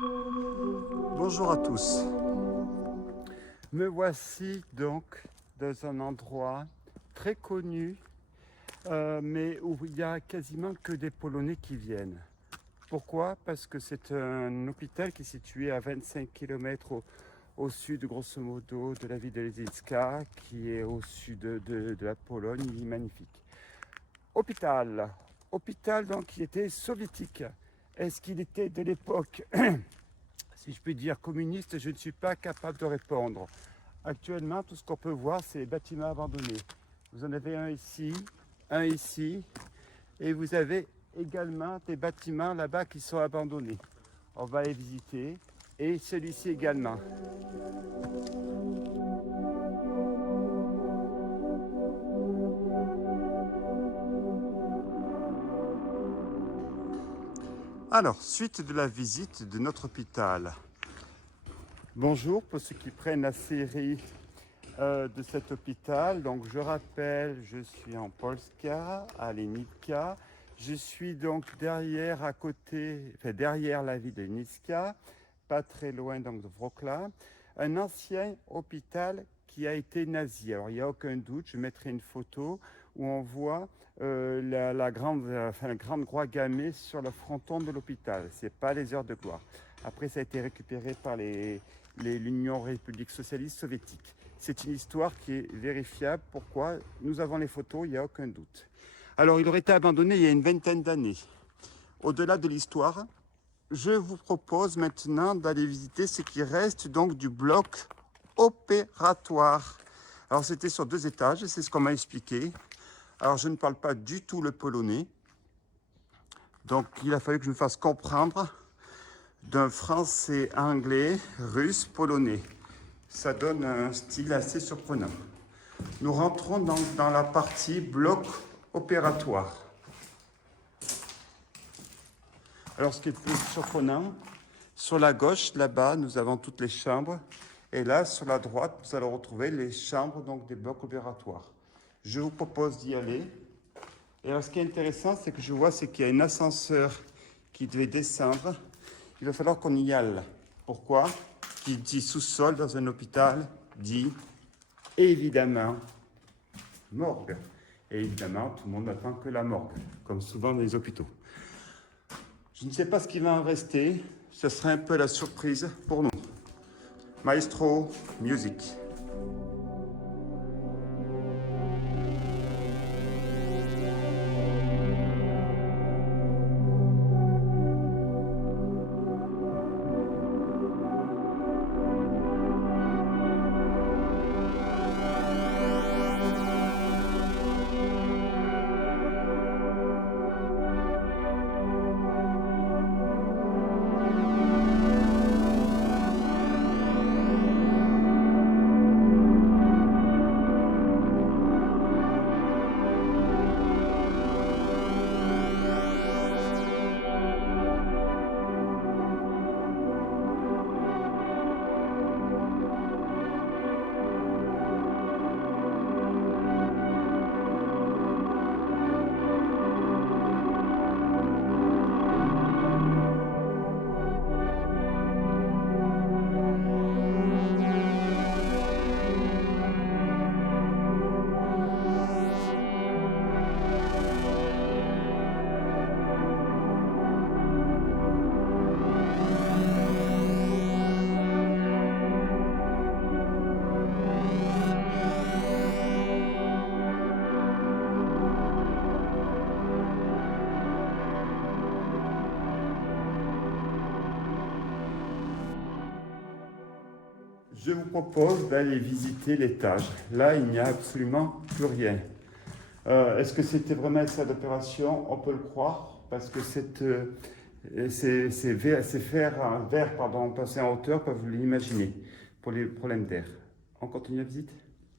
Bonjour à tous. Me voici donc dans un endroit très connu, mais où il n'y a quasiment que des Polonais qui viennent. Pourquoi? Parce que c'est un hôpital qui est situé à 25 km au sud, grosso modo, de la ville de Leżyczka, qui est au sud de la Pologne. Il est magnifique. Hôpital donc qui était soviétique. Est-ce qu'il était de l'époque, si je puis dire, communiste? Je ne suis pas capable de répondre. Actuellement, tout ce qu'on peut voir, c'est les bâtiments abandonnés. Vous en avez un ici, et vous avez également des bâtiments là-bas qui sont abandonnés. On va les visiter, et celui-ci également. Alors, suite de la visite de notre hôpital. Bonjour pour ceux qui prennent la série de cet hôpital. Donc je rappelle, je suis en Polska, à Lenica. Je suis donc derrière, à côté, enfin derrière la ville de Lenica, pas très loin donc de Wrocław, un ancien hôpital qui a été nazi. Alors il n'y a aucun doute, je mettrai une photo où on voit la grande croix gammée sur le fronton de l'hôpital. C'est pas les heures de gloire. Après ça a été récupéré par l'Union République Socialiste Soviétique. C'est une histoire qui est vérifiable. Pourquoi? Nous avons les photos, il n'y a aucun doute. Alors, il aurait été abandonné il y a une vingtaine d'années. Au-delà de l'histoire, je vous propose maintenant d'aller visiter ce qui reste donc du bloc opératoire. Alors, c'était sur 2 étages, c'est ce qu'on m'a expliqué. Alors, je ne parle pas du tout le polonais. Donc, il a fallu que je me fasse comprendre d'un français, anglais, russe, polonais. Ça donne un style assez surprenant. Nous rentrons donc dans la partie bloc opératoire. Alors ce qui est plus surprenant, sur la gauche, là-bas, nous avons toutes les chambres. Et là, sur la droite, nous allons retrouver les chambres donc, des blocs opératoires. Je vous propose d'y aller. Et alors ce qui est intéressant, c'est que je vois c'est qu'il y a un ascenseur qui devait descendre. Il va falloir qu'on y aille. Pourquoi? Qui dit sous-sol dans un hôpital dit évidemment morgue. Et évidemment, tout le monde n'attend que la morgue, comme souvent dans les hôpitaux. Je ne sais pas ce qui va en rester. Ce sera un peu la surprise pour nous. Maestro, music. Je vous propose d'aller visiter l'étage. Là, il n'y a absolument plus rien. Est-ce que c'était vraiment une salle d'opération? On peut le croire, parce que ces verres, passés en hauteur, peuvent vous l'imaginer, pour les problèmes d'air. On continue la visite?